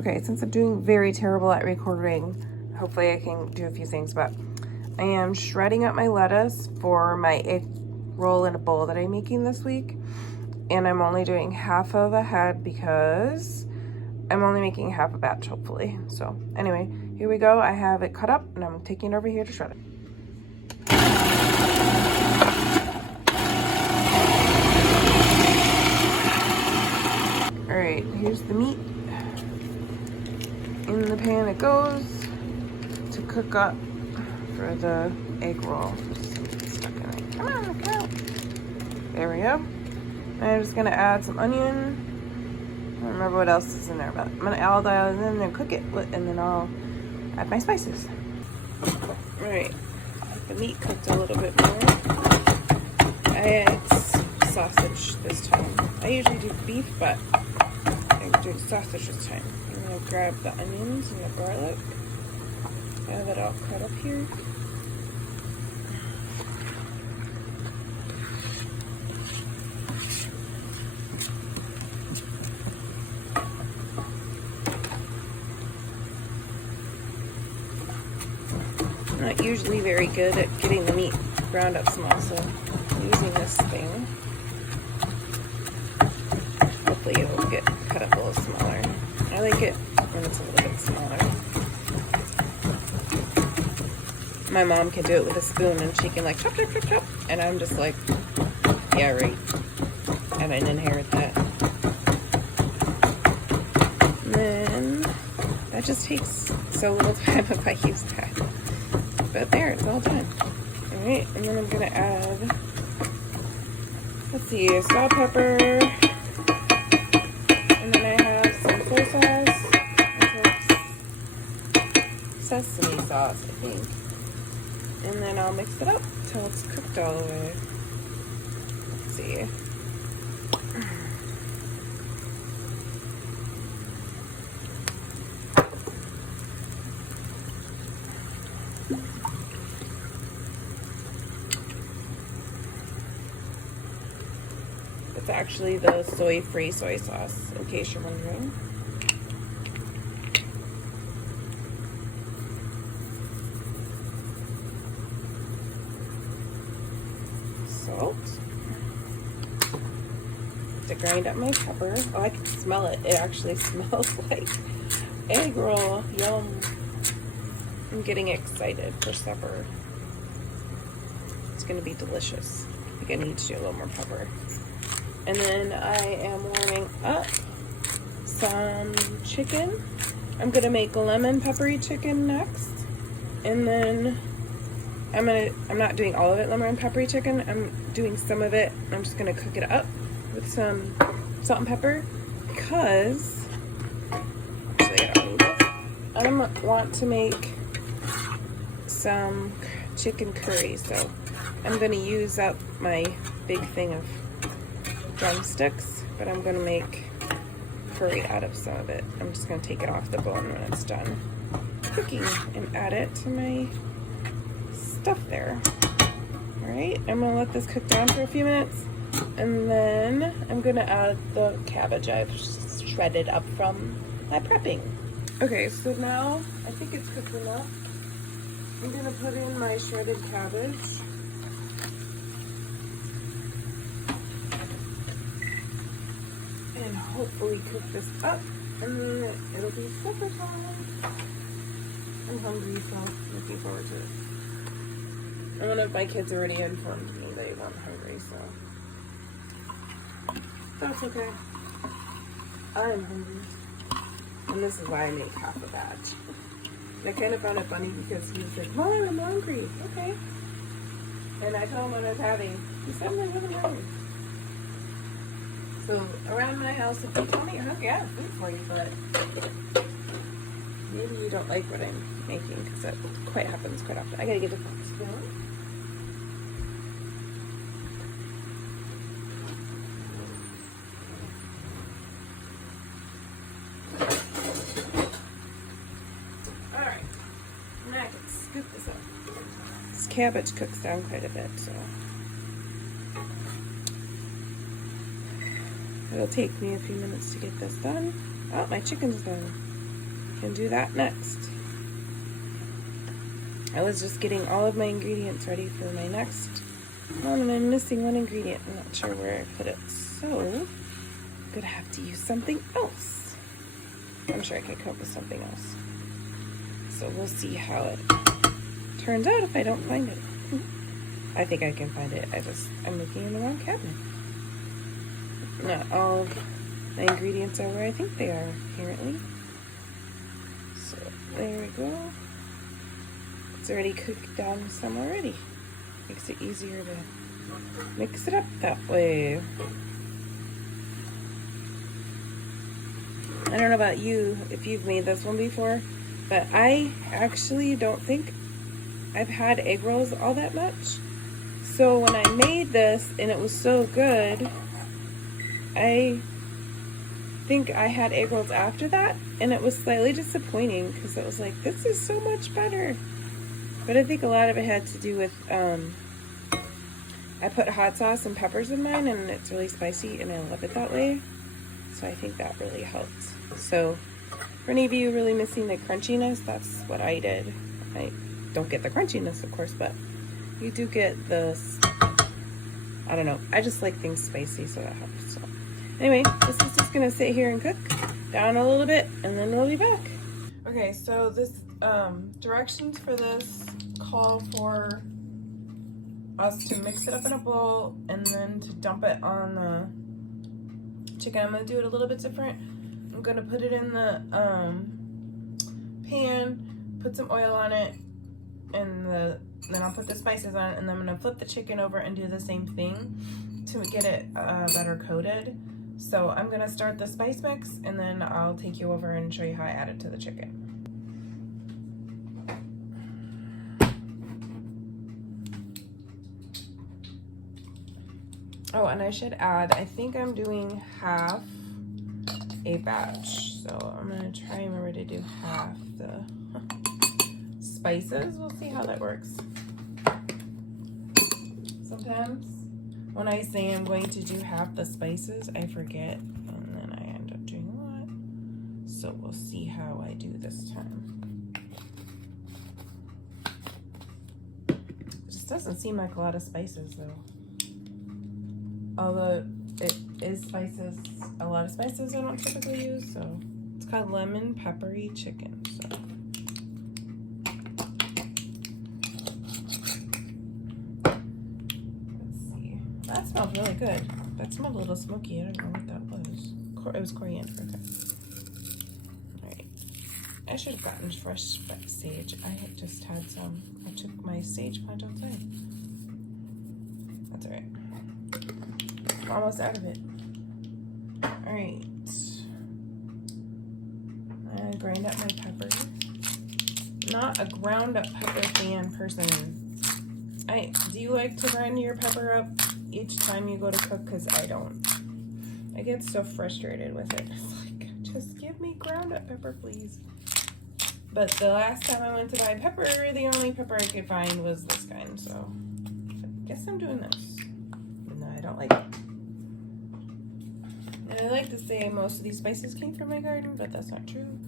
Okay, since I'm doing very terrible at recording, hopefully I can do a few things, but I am shredding up my lettuce for my egg roll in a bowl that I'm making this week. And I'm only doing half of a head because I'm only making half a batch, hopefully. So anyway, here we go. I have it cut up and I'm taking it over here to shred it. All right, here's the meat. In the pan it goes to cook up for the egg roll. Just stuck in it. Come on, look out. There we go. And I'm just gonna add some onion. I don't remember what else is in there, but I'm gonna add that in and then cook it, and then I'll add my spices. All right, the meat cooked a little bit more. I add sausage this time. I usually do beef, but I'm doing sausage this time. I'm gonna grab the onions and the garlic. I have it all cut up here. I'm not usually very good at getting the meat ground up small, so I'm using this thing. Hopefully it'll get cut up a little smaller. I like it when it's a little bit smaller. My mom can do it with a spoon and she can like chop, chop, chop, chop. And I'm just like, yeah, right. And I didn't inherit that. And then that just takes so little time if I use that. But there, it's all done. All right, and then I'm gonna add, let's see, salt, pepper, and then I have some soy sauce, sesame sauce, I think. And then I'll mix it up till it's cooked all the way. Let's see. It's actually the soy-free soy sauce, in case you're wondering. Salt. To grind up my pepper. Oh, I can smell it. It actually smells like egg roll. Yum. I'm getting excited for supper. It's gonna be delicious. I think I need to do a little more pepper. And then I am warming up some chicken. I'm gonna make lemon peppery chicken next. And then I'm not doing all of it lemon peppery chicken. I'm doing some of it. I'm just gonna cook it up with some salt and pepper because actually I don't need it. I want to make some chicken curry, so I'm gonna use up my big thing of drumsticks, but I'm gonna make curry out of some of it. I'm just gonna take it off the bone when it's done cooking and add it to my stuff there. All right, I'm gonna let this cook down for a few minutes, and then I'm gonna add the cabbage I've shredded up from my prepping. Okay, so now I think it's cooked enough. I'm gonna put in my shredded cabbage. And hopefully cook this up, and then it'll be supper time. I'm hungry, so I'm looking forward to it. And one of my kids already informed me they weren't hungry, so that's okay. I'm hungry. And this is why I make half a batch. And I kind of found it funny because he was like, Mom, I'm hungry. Okay. And I told him what I was having. He said, I wasn't hungry. So around my house, if you tell me you're hungry, I have food for you, but maybe you don't like what I'm making because that quite happens quite often. I gotta get a spoon. All right, now I can scoop this up. This cabbage cooks down quite a bit, so. It'll take me a few minutes to get this done. Oh, my chicken's done. and do that next. I was just getting all of my ingredients ready for my next one, and I'm missing one ingredient. I'm not sure where I put it, so I'm gonna have to use something else. I'm sure I can come up with something else. So we'll see how it turns out if I don't find it. I think I can find it. I'm looking in the wrong cabinet. Not all my ingredients are where I think they are, apparently. So there we go. It's already cooked down some already. Makes it easier to mix it up that way. I don't know about you, if you've made this one before, but I actually don't think I've had egg rolls all that much. So when I made this and it was so good, I think I had egg rolls after that, and it was slightly disappointing because it was like, this is so much better. But I think a lot of it had to do with, I put hot sauce and peppers in mine, and it's really spicy, and I love it that way. So I think that really helped. So for any of you really missing the crunchiness, that's what I did. I don't get the crunchiness, of course, but you do get this. I don't know. I just like things spicy, so that helps. So anyway, this is just gonna sit here and cook down a little bit, and then we'll be back. Okay, so this directions for this call for us to mix it up in a bowl and then to dump it on the chicken. I'm gonna do it a little bit different. I'm gonna put it in the pan, put some oil on it, and then I'll put the spices on it, and then I'm gonna flip the chicken over and do the same thing to get it better coated. So I'm gonna start the spice mix, and then I'll take you over and show you how I add it to the chicken. Oh, and I should add, I think I'm doing half a batch. So I'm gonna try and remember to do half the spices. We'll see how that works. Sometimes when I say I'm going to do half the spices, I forget, and then I end up doing a lot. So we'll see how I do this time. It just doesn't seem like a lot of spices though. Although it is spices, a lot of spices I don't typically use, so it's called lemon peppery chicken. So let's see. That smells really good. That smelled a little smoky. I don't know what that was. It was coriander. Okay. All right. I should have gotten fresh sage. I had just had some. I took my sage plant outside. That's all right. Almost out of it. All right. I grind up my pepper. Not a ground up pepper fan person. Do you like to grind your pepper up each time you go to cook? Because I don't. I get so frustrated with it. It's like, just give me ground up pepper, please. But the last time I went to buy pepper, the only pepper I could find was this kind. So I guess I'm doing this. No, I don't like it. And I like to say most of these spices came from my garden, but that's not true.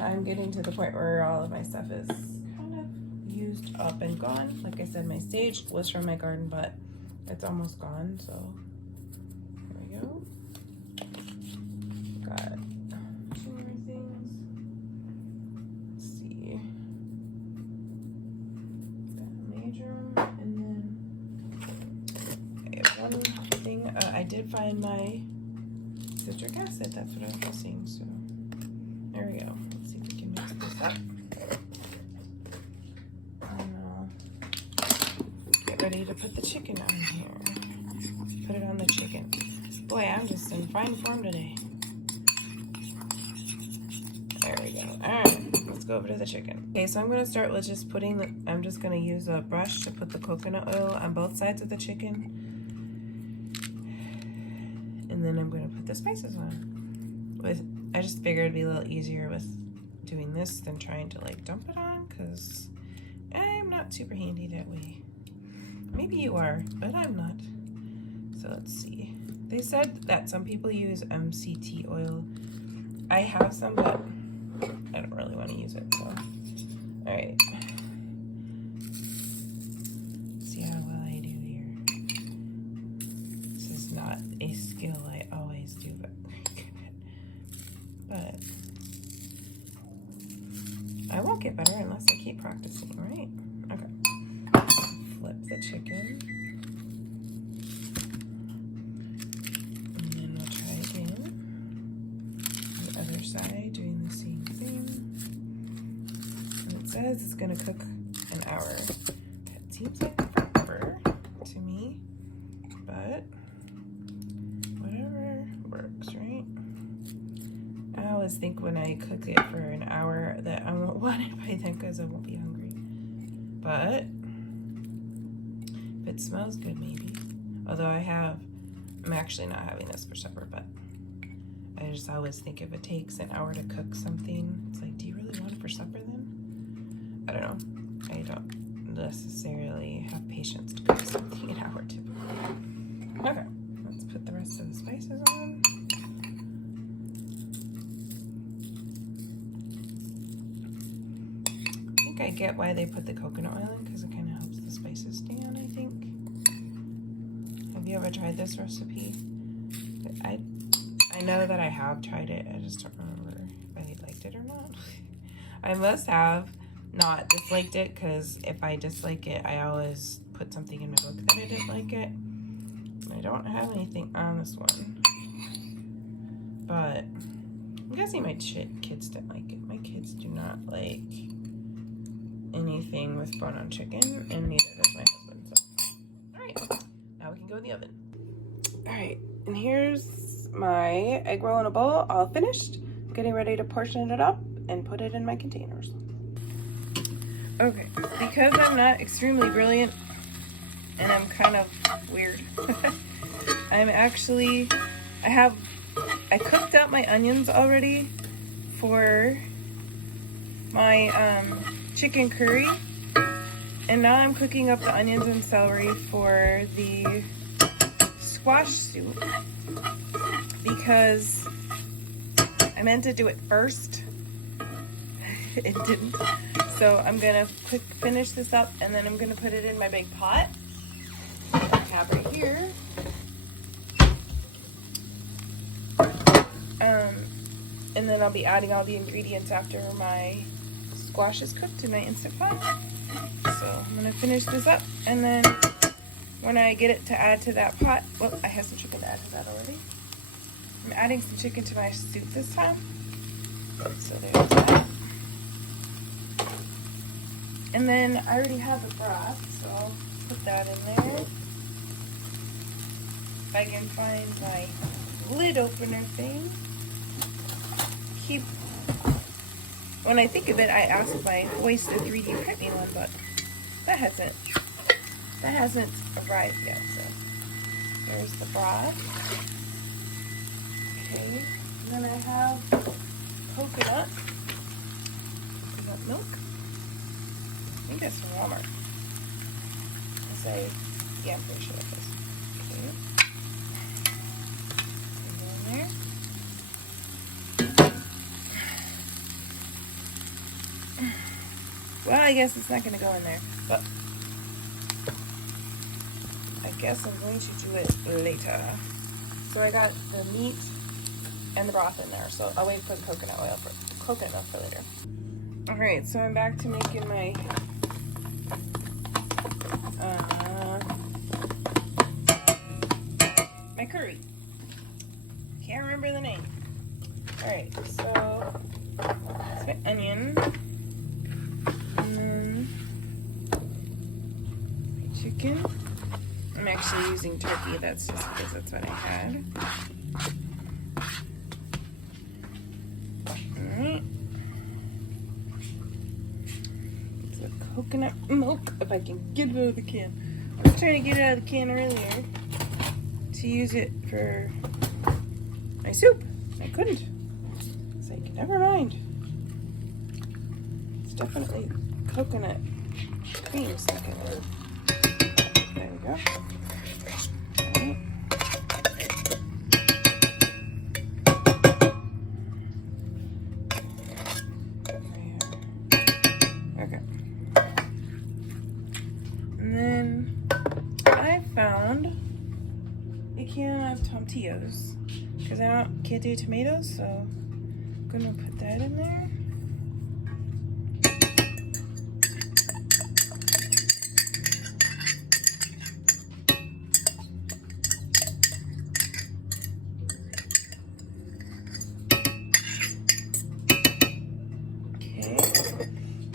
I'm getting to the point where all of my stuff is kind of used up and gone. Like I said, my sage was from my garden, but it's almost gone, so here we go. Got 2 more things. Let's see. Got a major one, and then I have one thing. I did find my citric acid. That's what I was missing, so there we go. Let's see if we can mix this up. And I'll get ready to put the chicken on here. Put it on the chicken. Boy, I'm just in fine form today. There we go. Alright, let's go over to the chicken. Okay, so I'm going to start with just putting I'm just going to use a brush to put the coconut oil on both sides of the chicken. And then I'm going to put the spices on. I just figured it'd be a little easier with doing this than trying to like dump it on, because I'm not super handy that way. Maybe you are, but I'm not. So let's see. They said that some people use MCT oil. I have some, but I don't really want to use it, so. All right. See how well I do here. This is not a skill I always do, but I won't get better unless I keep practicing, right? Okay. Flip the chicken. And then we'll try again. The other side, doing the same thing. And it says it's gonna cook an hour. That seems like forever to me, but whatever works, right? I always think when I cook it for an hour that I won't want it by then because I won't be hungry. But if it smells good, maybe. Although I'm actually not having this for supper, but I just always think if it takes an hour to cook something, it's like, do you really want it for supper then? I don't know. I don't necessarily have patience to cook something an hour typically. Okay, let's put the rest of the spices on. I get why they put the coconut oil in, because it kind of helps the spices down, I think. Have you ever tried this recipe? I know that I have tried it. I just don't remember if I liked it or not. I must have not disliked it, because if I dislike it, I always put something in my book that I didn't like it. I don't have anything on this one. But I'm guessing my kids didn't like it. My kids do not like anything with bone-on chicken, and neither does my husband. So, all right, now we can go in the oven. All right, and here's my egg roll in a bowl, all finished. Getting ready to portion it up and put it in my containers. Okay, because I'm not extremely brilliant and I'm kind of weird, I cooked up my onions already for my chicken curry, and now I'm cooking up the onions and celery for the squash soup because I meant to do it first. It didn't. So I'm gonna finish this up, and then I'm gonna put it in my big pot that I have right here. And then I'll be adding all the ingredients after my squash is cooked in my Instant Pot. So I'm gonna finish this up, and then when I get it to add to that pot, well, I have some chicken to add to that already. I'm adding some chicken to my soup this time. So there's that. And then I already have the broth, so I'll put that in there. If I can find my lid opener thing. When I think of it, I asked if I hoist a 3D printing one, but that hasn't arrived yet. So there's the broth. Okay, and then I have coconut milk. I think that's from Walmart. Yeah, I'm pretty sure that is. Okay. Put it in there. Well, I guess it's not going to go in there, but I guess I'm going to do it later. So I got the meat and the broth in there, so I'll wait for the coconut milk for later. All right, so I'm back to making my my curry. Can't remember the name. All right, so it's my onion. Chicken. I'm actually using turkey. That's just because that's what I had. Alright. It's the coconut milk. If I can get it out of the can. I was trying to get it out of the can earlier to use it for my soup. I couldn't. It's like, never mind. It's definitely coconut cream stuck in there. There we go. Right. then I found a can of tomatillos because I can't do tomatoes, so I'm gonna put that in there. Okay,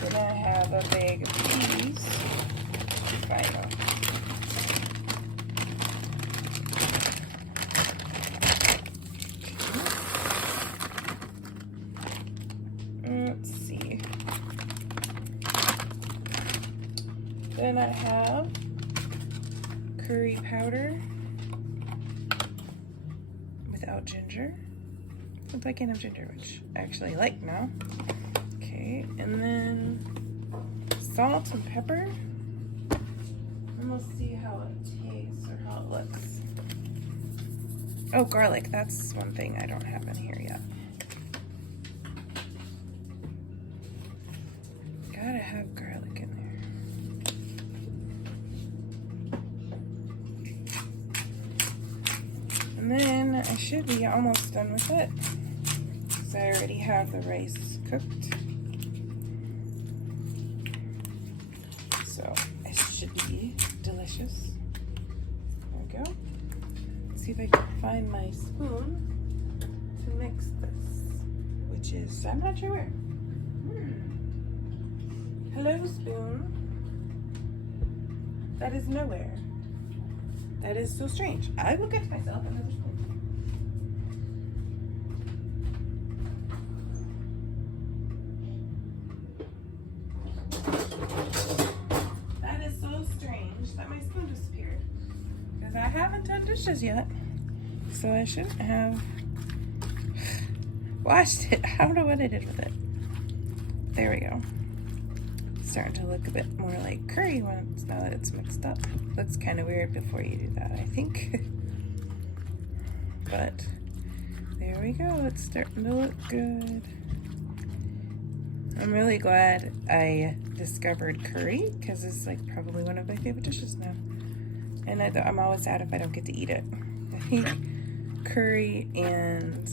then I have a bag of peas. Final. Let's see. Then I have curry powder without ginger. With like can of ginger, which I actually like now. Okay, and then salt and pepper. And we'll see how it tastes or how it looks. Oh, garlic. That's one thing I don't have in here yet. Gotta have garlic in there. And then I should be almost done with it. Because I already have the rice cooked. So it should be delicious. There we go. Let's see if I can find my spoon to mix this. Which is, I'm not sure where. Hello, spoon. That is nowhere. That is so strange. I will get myself another spoon. That is so strange that my spoon disappeared. Because I haven't done dishes yet. So I shouldn't have washed it. I don't know what I did with it. There we go. Starting to look a bit more like curry once now that it's mixed up. Looks kind of weird before you do that, I think. But there we go. It's starting to look good. I'm really glad I discovered curry because it's like probably one of my favorite dishes now. And I'm always sad if I don't get to eat it. I think curry and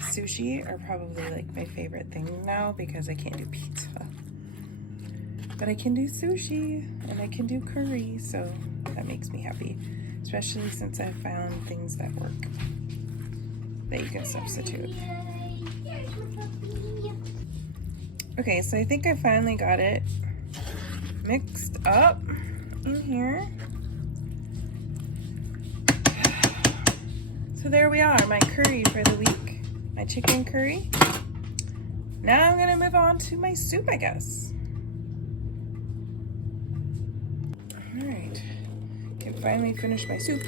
sushi are probably like my favorite thing now because I can't do pizza. But I can do sushi and I can do curry, so that makes me happy. Especially since I found things that work that you can substitute. Okay, so I think I finally got it mixed up in here. So there we are, my curry for the week. My chicken curry. Now I'm gonna move on to my soup, I guess. All right, can finally finish my soup.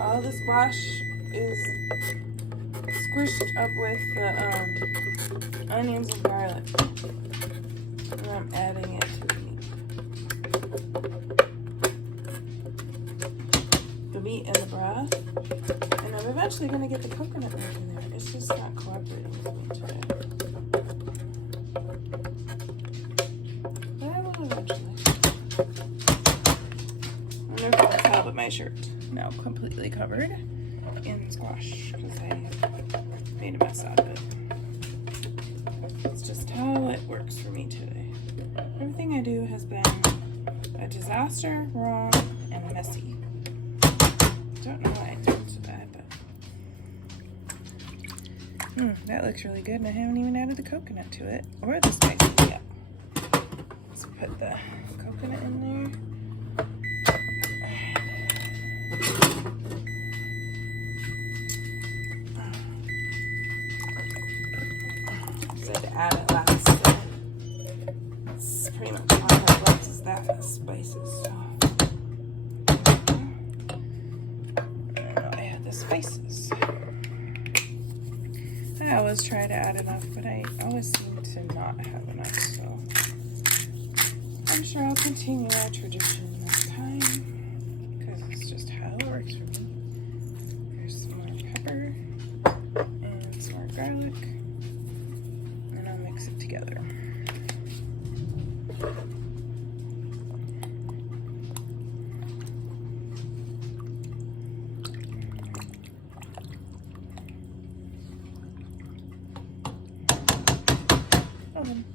All the squash is squished up with the onions and garlic. And I'm adding it to the meat and the broth. And I'm eventually going to get the coconut milk in there. It's just not cooperating with me today. But I will eventually. I wonder if you can tell, but my shirt now completely covered in squash because I made a mess out of it. It's just how it works for me today. Everything I do has been a disaster, wrong, and messy. Don't know why it's been so bad, but that looks really good, and I haven't even added the coconut to it or the spices yet. Let's put the coconut in there. Said to add it last, so it's pretty much all that left is that spices. So I add the spices. I always try to add enough, but I always seem to not have enough, so I'm sure I'll continue our tradition this time because it's just how it works for me. There's some more pepper and some more garlic, and I'll mix it together. on.